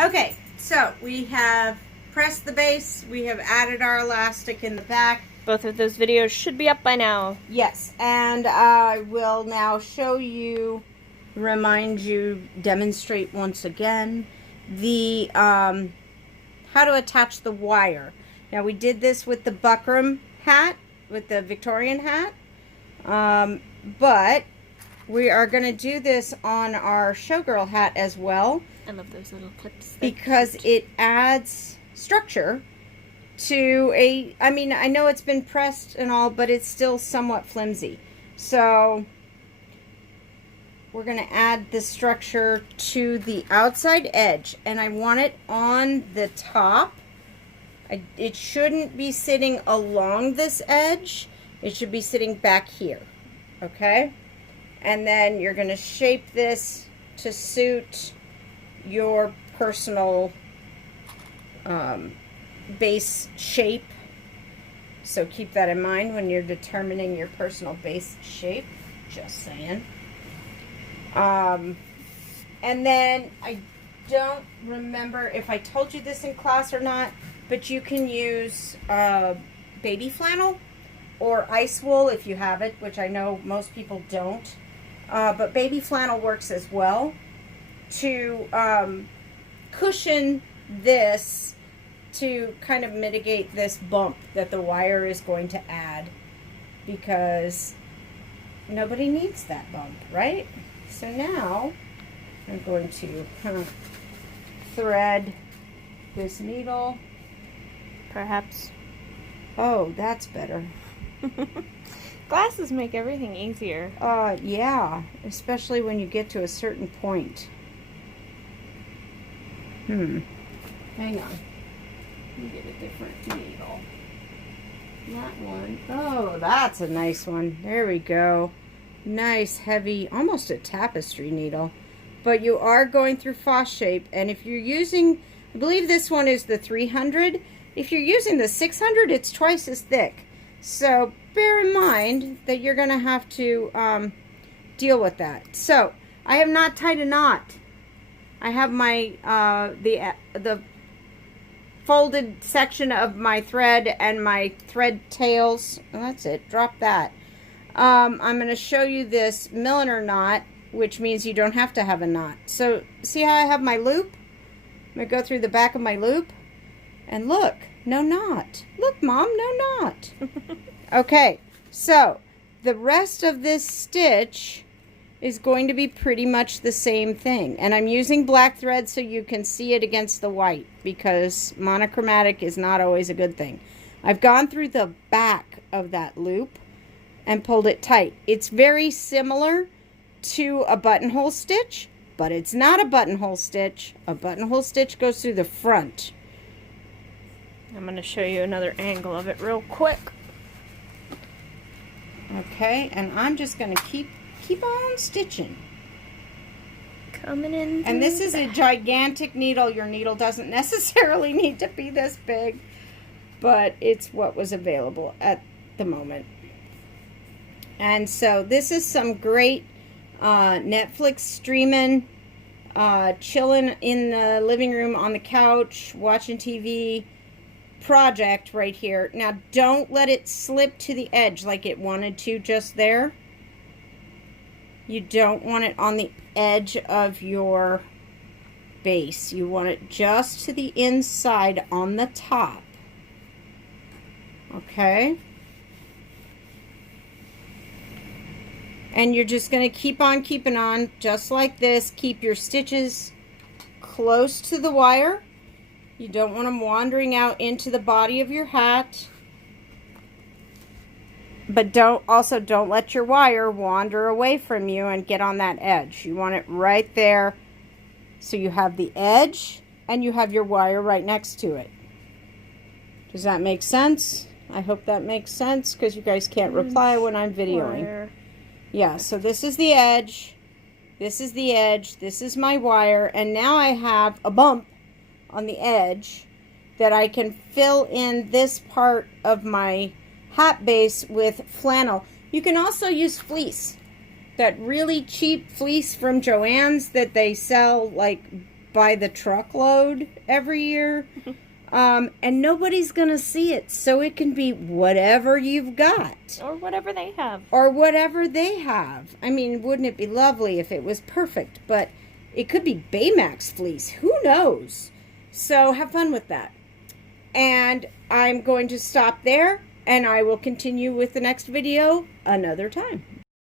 Okay, so we have pressed the base, we have added our elastic in the back. Both of those videos should be up by now. Yes, and I will now show you, remind you, demonstrate once again the how to attach the wire. Now we did this with the buckram hat, with the Victorian hat, but we are going to do this on our showgirl hat as well. I love those little clips. Because it adds structure to a, I mean, I know it's been pressed and all, but it's still somewhat flimsy. So we're going to add the structure to the outside edge, and I want it on the top. It shouldn't be sitting along this edge. It should be sitting back here. Okay? And then you're going to shape this to suit your personal base shape. So keep that in mind when you're determining your personal base shape. Just saying. And then I don't remember if I told you this in class or not, but you can use baby flannel or ice wool if you have it, which I know most people don't. But baby flannel works as well to cushion this, to kind of mitigate this bump that the wire is going to add, because nobody needs that bump, right? So now I'm going to thread this needle. Perhaps. Oh, that's better. Glasses make everything easier. Yeah, especially when you get to a certain point. Hang on. Let me get a different needle. That one. Oh, that's a nice one. There we go. Nice, heavy, almost a tapestry needle. But you are going through false shape, and if you're using, I believe this one is the 300. If you're using the 600, it's twice as thick. So bear in mind that you're going to have to deal with that. So I have not tied a knot. I have my the folded section of my thread and my thread tails. Oh, that's it. Drop that. I'm going to show you this milliner knot, which means you don't have to have a knot. So see how I have my loop? I'm going to go through the back of my loop. And look, no knot. Look, Mom, no knot. Okay, so the rest of this stitch is going to be pretty much the same thing. And I'm using black thread so you can see it against the white, because monochromatic is not always a good thing. I've gone through the back of that loop and pulled it tight. It's very similar to a buttonhole stitch, but it's not a buttonhole stitch. A buttonhole stitch goes through the front. I'm going to show you another angle of it real quick. Okay, and I'm just going to keep on stitching. Coming in. And this is a gigantic needle. Your needle doesn't necessarily need to be this big, but it's what was available at the moment. And so this is some great Netflix streaming, chilling in the living room on the couch, watching TV project right here. Now don't let it slip to the edge like it wanted to just there. You don't want it on the edge of your base. You want it just to the inside on the top. Okay? And you're just going to keep on keeping on just like this. Keep your stitches close to the wire. You don't want them wandering out into the body of your hat. But don't let your wire wander away from you and get on that edge. You want it right there, so you have the edge and you have your wire right next to it. Does that make sense? I hope that makes sense, because you guys can't reply when I'm videoing. Wire. Yeah, so this is the edge. This is the edge. This is my wire. And now I have a bump on the edge that I can fill in this part of my hat base with flannel. You can also use fleece. That really cheap fleece from Joann's that they sell like by the truckload every year. And nobody's going to see it. So it can be whatever you've got. Or whatever they have. Or whatever they have. I mean, wouldn't it be lovely if it was perfect? But it could be Baymax fleece. Who knows? So have fun with that. And I'm going to stop there. And I will continue with the next video another time.